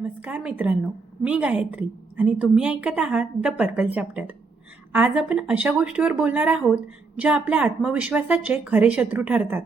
नमस्कार मित्रांनो मी गायत्री आणि तुम्ही ऐकत आहात द पर्पल चॅप्टर आज आपण अशा गोष्टीवर बोलणार आहोत ज्या आपल्या आत्मविश्वासाचे खरे शत्रू ठरतात.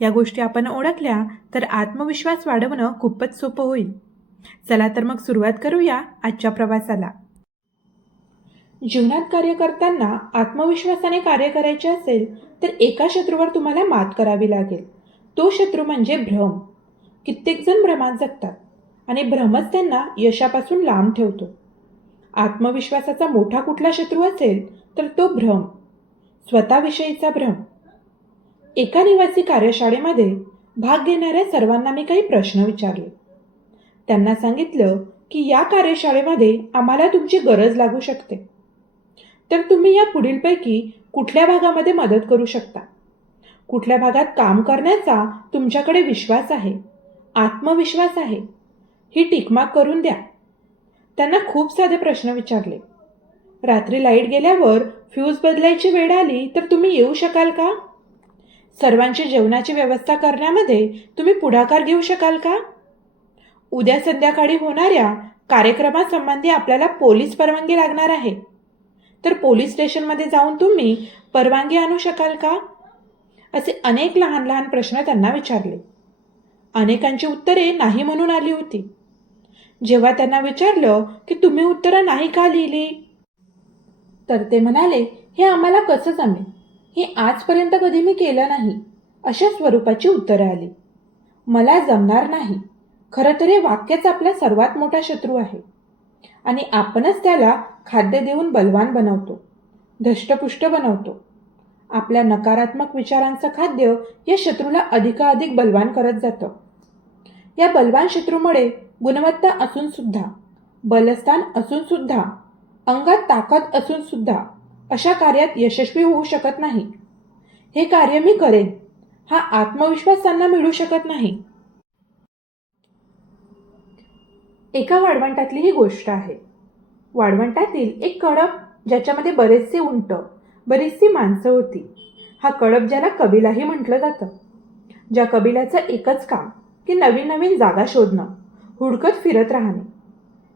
या गोष्टी आपण ओळखल्या तर आत्मविश्वास वाढवणं खूपच सोपं होईल. चला तर मग सुरुवात करूया आजच्या प्रवासाला. जीवनात कार्य करताना आत्मविश्वासाने कार्य करायचे असेल तर एका शत्रूवर तुम्हाला मात करावी लागेल. तो शत्रू म्हणजे भ्रम. कित्येक जण भ्रमात जगतात. आणि भ्रमच त्यांना यशापासून लांब ठेवतो. आत्मविश्वासाचा मोठा कुठला शत्रू असेल तर तो भ्रम स्वतःविषयीचा भ्रम. एका निवासी कार्यशाळेमध्ये भाग घेणाऱ्या सर्वांना मी काही प्रश्न विचारले. त्यांना सांगितलं की या कार्यशाळेमध्ये आम्हाला तुमची गरज लागू शकते. तर तुम्ही या पुढीलपैकी कुठल्या भागामध्ये मदत करू शकता? कुठल्या भागात काम करण्याचा तुमच्याकडे विश्वास आहे? आत्मविश्वास आहे? ही टिकमाक करून द्या. त्यांना खूप साधे प्रश्न विचारले. रात्री लाइट गेल्यावर फ्यूज बदलायची वेळ आली तर तुम्ही येऊ शकाल का? सर्वांची जेवणाची व्यवस्था करण्यामध्ये तुम्ही पुढाकार घेऊ शकाल का? उद्या संध्याकाळी होणाऱ्या कार्यक्रमासंबंधी आपल्याला पोलीस परवानगी लागणार आहे. तर पोलीस स्टेशनमध्ये जाऊन तुम्ही परवानगी आणू शकाल का? असे अनेक लहान लहान प्रश्न त्यांना विचारले. अनेकांची उत्तरे नाही म्हणून आली होती. जेव्हा त्यांना विचारलं की तुम्ही उत्तरं नाही का लिहिली? तर ते म्हणाले हे आम्हाला कसं जमेल? हे आजपर्यंत कधी मी केलं नाही. अशा स्वरूपाची उत्तरं आली. मला जमणार नाही. खरं तर हे वाक्यच आपला सर्वात मोठा शत्रू आहे. आणि आपणच त्याला खाद्य देऊन बलवान बनवतो धष्टपुष्ट बनवतो. आपल्या नकारात्मक विचारांचं खाद्य या शत्रूला अधिकाधिक बलवान करत जातं. या बलवान शत्रूमुळे गुणवत्ता असून सुद्धा बलस्थान असून सुद्धा अंगात ताकद असून सुद्धा अशा कार्यात यशस्वी होऊ शकत नाही. हे कार्य मी करेन हा आत्मविश्वास त्यांना मिळू शकत नाही. एका वाळवंटातली ही गोष्ट आहे. वाळवंटातील एक कळप ज्याच्यामध्ये बरेचसे उंट बरीचशी माणसं होती. हा कळप ज्याला कबिलाही म्हटलं जातं. ज्या कबिलाचं एकच काम की नवीन नवीन जागा शोधणं हुडकत फिरत राहणे.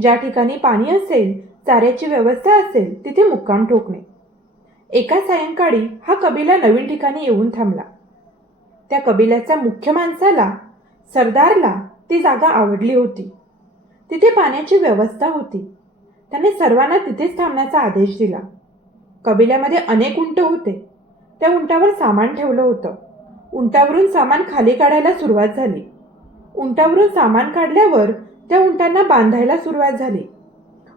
ज्या ठिकाणी पाणी असेल चाऱ्याची व्यवस्था असेल तिथे मुक्काम ठोकणे. एका सायंकाळी हा कबिला नवीन ठिकाणी येऊन थांबला. त्या कबिल्याच्या मुख्य माणसाला सरदारला ती जागा आवडली होती. तिथे पाण्याची व्यवस्था होती. त्याने सर्वांना तिथेच थांबण्याचा आदेश दिला. कबिल्यामध्ये अनेक उंट होते. त्या उंटावर सामान ठेवलं होतं. उंटावरून सामान खाली काढायला सुरुवात झाली. उंटावरून सामान काढल्यावर त्या उंटांना बांधायला सुरुवात झाली.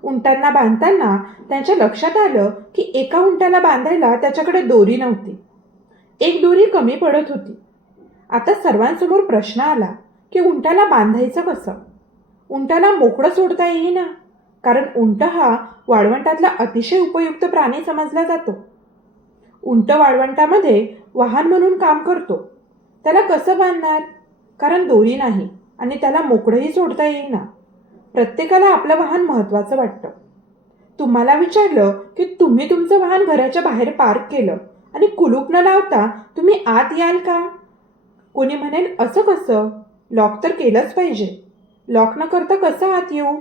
उंटांना बांधताना त्यांच्या लक्षात आलं की एका उंटाला बांधायला त्याच्याकडे दोरी नव्हती. एक दोरी कमी पडत होती. आता सर्वांसमोर प्रश्न आला की उंटाला बांधायचं कसं? उंटाला मोकळं सोडता येईना कारण उंट हा वाळवंटातला अतिशय उपयुक्त प्राणी समजला जातो. उंट वाळवंटामध्ये वाहन म्हणून काम करतो. त्याला कसं बांधणार? कारण दोरी नाही आणि त्याला मोकळंही सोडता येईना. प्रत्येकाला आपलं वाहन महत्त्वाचं वाटतं. तुम्हाला विचारलं की तुम्ही तुमचं वाहन घराच्या बाहेर पार्क केलं आणि कुलूप न लावता तुम्ही आत याल का? कोणी म्हणेल असं कसं? लॉक तर केलंच पाहिजे. लॉक न करता कसं आत येऊ?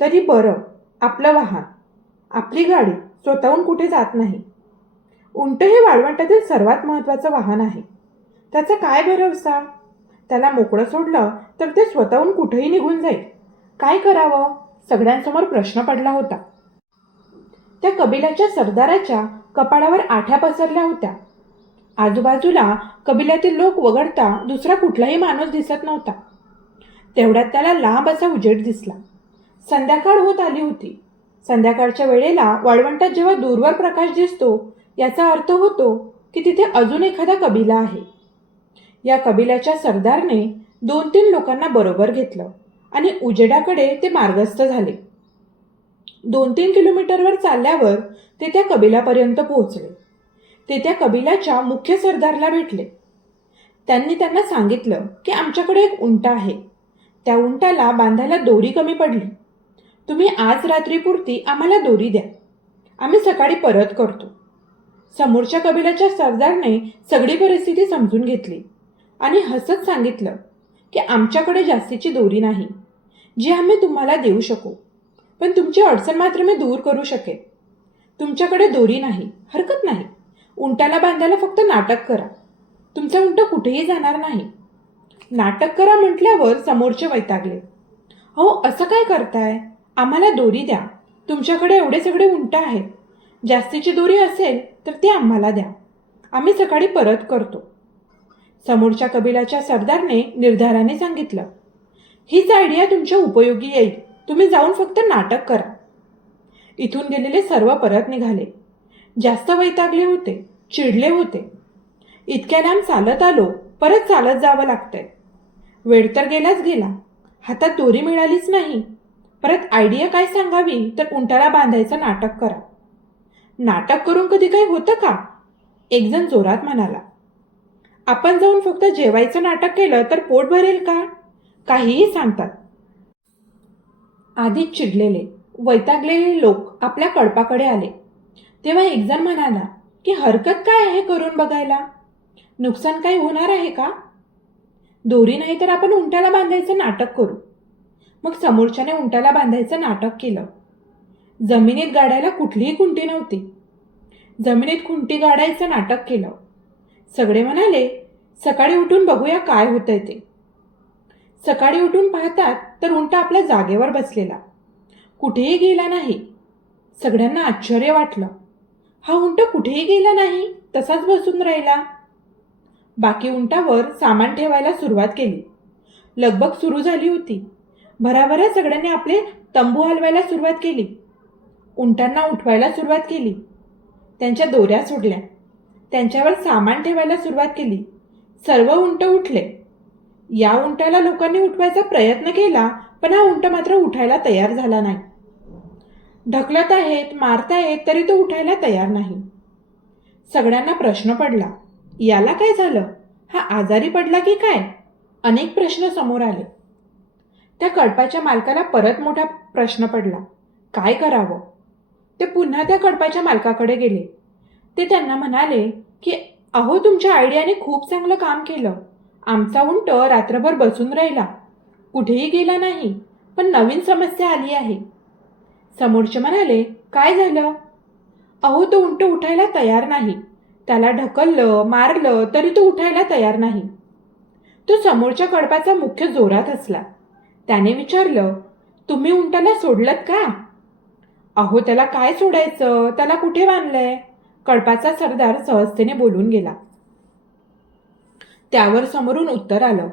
तरी बरं आपलं वाहन आपली गाडी स्वतःहून कुठे जात नाही. उंट हे वाळवंटातील सर्वात महत्त्वाचं वाहन आहे. त्याचा काय भरवसा त्याला मोकळं सोडलं तर ते स्वतःहून कुठेही निघून जाईल. काय करावं? सगळ्यांसमोर प्रश्न पडला होता. त्या कबिलाच्या सरदाराच्या कपाळावर आठ्या पसरल्या होत्या. आजूबाजूला कबिलातील लोक वगळता दुसरा कुठलाही माणूस दिसत नव्हता. तेवढ्यात त्याला लांब असा उजेड दिसला. संध्याकाळ होत आली होती. संध्याकाळच्या वेळेला वाळवंटात जेव्हा दूरवर प्रकाश दिसतो याचा अर्थ होतो की तिथे अजून एखादा कबिला आहे. या कबिल्याच्या सरदारने दोन तीन लोकांना बरोबर घेतलं आणि उजेडाकडे ते मार्गस्थ झाले. दोन तीन किलोमीटरवर चालल्यावर ते त्या कबिलापर्यंत पोहोचले. ते त्या कबिलाच्या मुख्य सरदारला भेटले. त्यांनी त्यांना सांगितलं की आमच्याकडे एक उंट आहे. त्या उंटाला बांधायला दोरी कमी पडली. तुम्ही आज रात्रीपुरती आम्हाला दोरी द्या. आम्ही सकाळी परत करतो. समोरच्या कबिलाच्या सरदारने सगळी परिस्थिती समजून घेतली. आणि हसत सांगितलं की आमच्याकडे जास्तीची दोरी नाही जी आम्ही तुम्हाला देऊ शकू. पण तुमची अडचण मात्र मी दूर करू शकेन. तुमच्याकडे दोरी नाही हरकत नाही. उंटाला बांधायला फक्त नाटक करा. तुमचा उंट कुठेही जाणार नाही. नाटक करा म्हटल्यावर समोरचे वैतागले. हो असं काय करताय? आम्हाला दोरी द्या. तुमच्याकडे एवढे सगळे उंट आहेत. जास्तीची दोरी असेल तर ती आम्हाला द्या. आम्ही सकाळी परत करतो. समोरच्या कबिलाच्या सरदारने निर्धाराने सांगितलं हीच आयडिया तुमच्या उपयोगी येईल. तुम्ही जाऊन फक्त नाटक करा. इथून गेलेले सर्व परत निघाले. जास्त वैतागले होते चिडले होते. इतक्या लांब चालत आलो परत चालत जावं लागतंय. वेळ तर गेलाच गेला. हातात दोरी मिळालीच नाही. परत आयडिया काय सांगावी तर उंटाला बांधायचं नाटक करा. नाटक करून कधी काही होतं का? एकजण जोरात म्हणाला आपण जाऊन फक्त जेवायचं नाटक केलं तर पोट भरेल का? काहीही सांगतात. आधीच चिडलेले वैतागलेले लोक आपल्या कळपाकडे आले. तेव्हा एकजण म्हणाला की हरकत काय आहे करून बघायला? नुकसान काही होणार आहे का? दोरी नाही तर आपण उंटाला बांधायचं नाटक करू. मग समोरच्याने उंटाला बांधायचं नाटक केलं. जमिनीत गाडायला कुठलीही खुंटी नव्हती. जमिनीत खुंटी गाडायचं नाटक केलं. सगळे म्हणाले सकाळी उठून बघूया काय होतंय ते. सकाळी उठून पाहतात तर उंट आपल्या जागेवर बसलेला. कुठेही गेला नाही. सगळ्यांना आश्चर्य वाटलं. हा उंट कुठेही गेला नाही तसाच बसून राहिला. बाकी उंटावर सामान ठेवायला सुरुवात केली. लगबग सुरू झाली होती. भराभरा सगळ्यांनी आपले तंबू हलवायला सुरुवात केली. उंटांना उठवायला सुरुवात केली. त्यांच्या दोऱ्या सोडल्या त्यांच्यावर सामान ठेवायला सुरुवात केली. सर्व उंट उठले. या उंटाला लोकांनी उठवायचा प्रयत्न केला पण हा उंट मात्र उठायला तयार झाला नाही. ढकलत आहेत मारतायत तरी तो उठायला तयार नाही. सगळ्यांना प्रश्न पडला याला काय झालं? हा आजारी पडला की काय? अनेक प्रश्न समोर आले. त्या कडपाच्या मालकाला परत मोठा प्रश्न पडला काय करावं? ते पुन्हा त्या कडपाच्या मालकाकडे गेले. ते त्यांना म्हणाले की अहो तुमच्या आयडियाने खूप चांगलं काम केलं. आमचा उंट रात्रभर बसून राहिला. कुठेही गेला नाही पण नवीन समस्या आली आहे. समोरचे म्हणाले काय झालं? अहो तो उंट उठायला तयार नाही. त्याला ढकललं मारलं तरी तो उठायला तयार नाही. तो समोरच्या कडपाचा मुख्य जोरात असला त्याने विचारलं तुम्ही उंटाला सोडलत का? अहो त्याला काय सोडायचं? त्याला कुठे बांधलंय? कळपाचा सरदार सहजतेने बोलून गेला. त्यावर समोरून उत्तर आलं.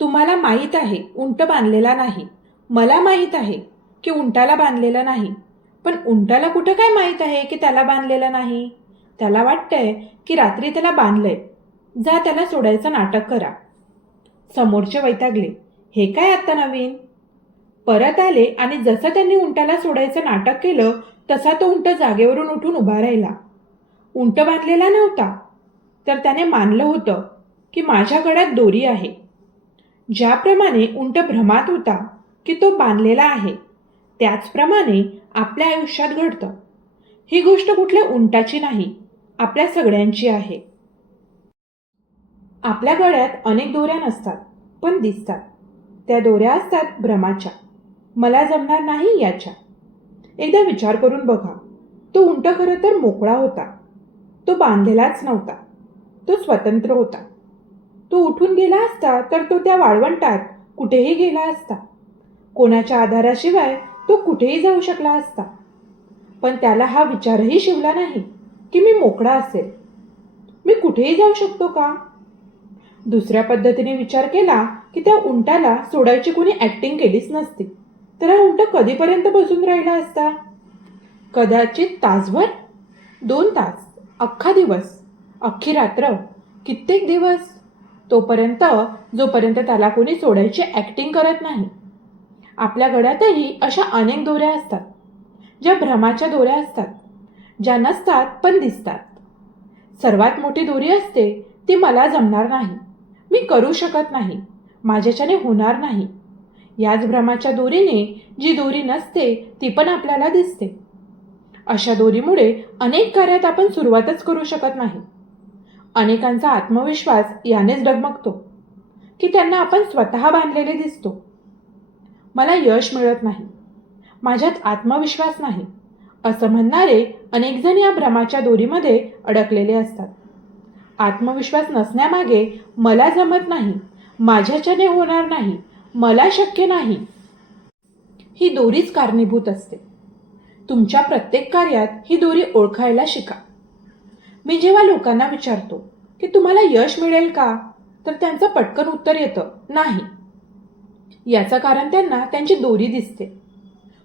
तुम्हाला माहीत आहे उंट बांधलेला नाही. मला माहीत आहे की उंटाला बांधलेलं नाही. पण उंटाला कुठं काय माहीत आहे की त्याला बांधलेलं नाही? त्याला वाटतंय की रात्री त्याला बांधलंय. जा त्याला सोडायचं नाटक करा. समोरचे वैतागले. हे काय आत्ता नवीन? परत आले आणि जसं त्यांनी उंटाला सोडायचं नाटक केलं तसा तो उंट जागेवरून उठून उभा राहिला. उंट बांधलेला नव्हता. तर त्याने मानलं होतं की माझ्या गळ्यात दोरी आहे. ज्याप्रमाणे उंट भ्रमात होता की तो बांधलेला आहे त्याचप्रमाणे आपल्या आयुष्यात घडतं. ही गोष्ट कुठल्या उंटाची नाही आपल्या सगळ्यांची आहे. आपल्या गळ्यात अनेक दोऱ्या नसतात पण दिसतात. त्या दोऱ्या असतात भ्रमाच्या. मला जमणार नाही याच्या. एकदा विचार करून बघा. तो उंट खरं तर मोकळा होता. तो बांधलेलाच नव्हता. तो स्वतंत्र होता. तो उठून गेला असता तर तो त्या वाळवंटात कुठेही गेला असता. कोणाच्या आधाराशिवाय तो कुठेही जाऊ शकला असता. पण त्याला हा विचारही शिवला नाही की मी मोकळा असेल. मी कुठेही जाऊ शकतो का? दुसऱ्या पद्धतीने विचार केला की त्या उंटाला सोडायची कोणी ॲक्टिंग केलीच नसती. तर हा उंट कधीपर्यंत बसून राहिला असता? कदाचित तासभर? दोन तास. अख्खा दिवस अख्खी रात्र कित्येक दिवस? तोपर्यंत जोपर्यंत त्याला कोणी सोडायची ॲक्टिंग करत नाही. आपल्या गळ्यातही अशा अनेक दोऱ्या असतात ज्या भ्रमाच्या दोऱ्या असतात ज्या नसतात पण दिसतात. सर्वात मोठी दोरी असते ती मला जमणार नाही. मी करू शकत नाही माझ्याच्याने होणार नाही. याच भ्रमाच्या दोरीने जी दोरी नसते ती पण आपल्याला दिसते. अशा दोरीमुळे अनेक कार्यात आपण सुरुवातच करू शकत नाही. अनेकांचा आत्मविश्वास यानेच डगमगतो की त्यांना आपण स्वतः बांधलेले दिसतो. मला यश मिळत नाही. माझ्यात आत्मविश्वास नाही असं म्हणणारे अनेकजण या भ्रमाच्या दोरीमध्ये अडकलेले असतात. आत्मविश्वास नसण्यामागे मला जमत नाही माझ्याच्याने होणार नाही मला शक्य नाही. ही दोरीच कारणीभूत असते. तुमच्या प्रत्येक कार्यात ही दोरी ओळखायला शिका. मी जेव्हा लोकांना विचारतो की तुम्हाला यश मिळेल का तर त्यांचं पटकन उत्तर येतं नाही. याचं कारण त्यांना त्यांची दोरी दिसते.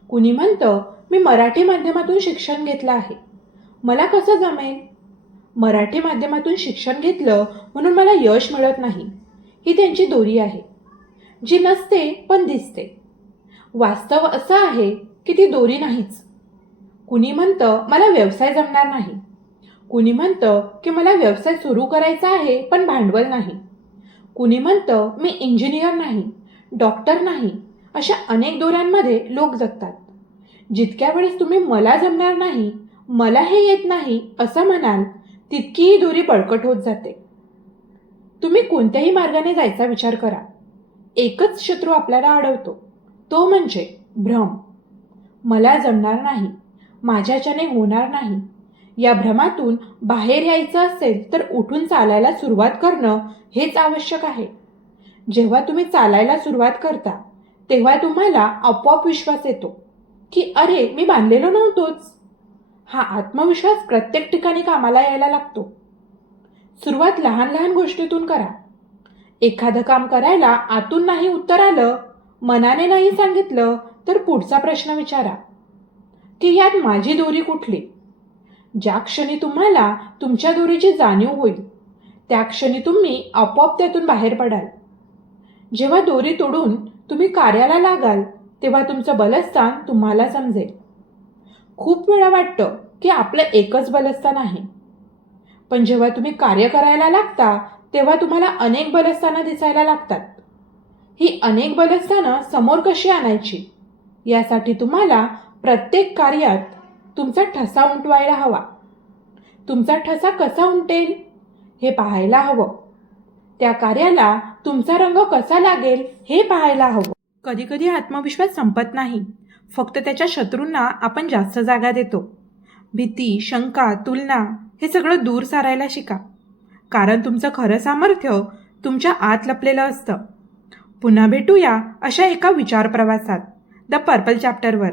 कुणी म्हणतं मी मराठी माध्यमातून शिक्षण घेतलं आहे. मला कसं जमेल? मराठी माध्यमातून शिक्षण घेतलं म्हणून मला यश मिळत नाही. ही त्यांची दोरी आहे जी नसते पण दिसते. वास्तव असं आहे की ती दोरी नाहीच. कुणी म्हणतं मला व्यवसाय जमणार नाही. कुणी म्हणतं की मला व्यवसाय सुरू करायचा आहे पण भांडवल नाही. कुणी म्हणतं मी इंजिनियर नाही डॉक्टर नाही. अशा अनेक दोऱ्यांमध्ये लोक जगतात. जितक्या वेळेस तुम्ही मला जमणार नाही मला हे येत नाही असं म्हणाल तितकीही दोरी बळकट होत जाते. तुम्ही कोणत्याही मार्गाने जायचा विचार करा. एकच शत्रू आपल्याला अडवतो तो म्हणजे भ्रम. मला जमणार नाही माझ्याच्याने होणार नाही. या भ्रमातून बाहेर यायचं असेल तर उठून चालायला सुरुवात करणं हेच आवश्यक आहे. जेव्हा तुम्ही चालायला सुरुवात करता तेव्हा तुम्हाला आपोआप विश्वास येतो की अरे मी बांधलेलो नव्हतोच. हा आत्मविश्वास प्रत्येक ठिकाणी कामाला यायला लागतो. सुरुवात लहान लहान गोष्टीतून करा. एखादं काम करायला आतून नाही उत्तर आलं मनाने नाही सांगितलं तर पुढचा प्रश्न विचारा. की यात माझी दोरी कुठली? ज्या क्षणी तुम्हाला तुमच्या दोरीची जाणीव होईल त्या क्षणी तुम्ही आपोआप त्यातून बाहेर पडाल. जेव्हा दोरी तोडून तुम्ही कार्याला लागाल तेव्हा तुमचं बलस्थान तुम्हाला समजेल. खूप वेळा वाटतं की आपलं एकच बलस्थान आहे. पण जेव्हा तुम्ही कार्य करायला लागता तेव्हा तुम्हाला अनेक बलस्थानं दिसायला लागतात. ही अनेक बलस्थानं समोर कशी आणायची? यासाठी तुम्हाला प्रत्येक कार्यात तुमचा ठसा उमटवायला हवा. तुमचा ठसा कसा उमटेल हे पाहायला हवं. त्या कार्याला तुमचा रंग कसा लागेल हे पाहायला हवं. कधीकधी आत्मविश्वास संपत नाही. फक्त त्याच्या शत्रूंना आपण जास्त जागा देतो. भीती शंका तुलना हे सगळं दूर सारायला शिका. कारण तुमचं खरं सामर्थ्य तुमच्या आत लपलेलं असतं. पुन्हा भेटूया अशा एका विचार प्रवासात. The purple चॅप्टरवर.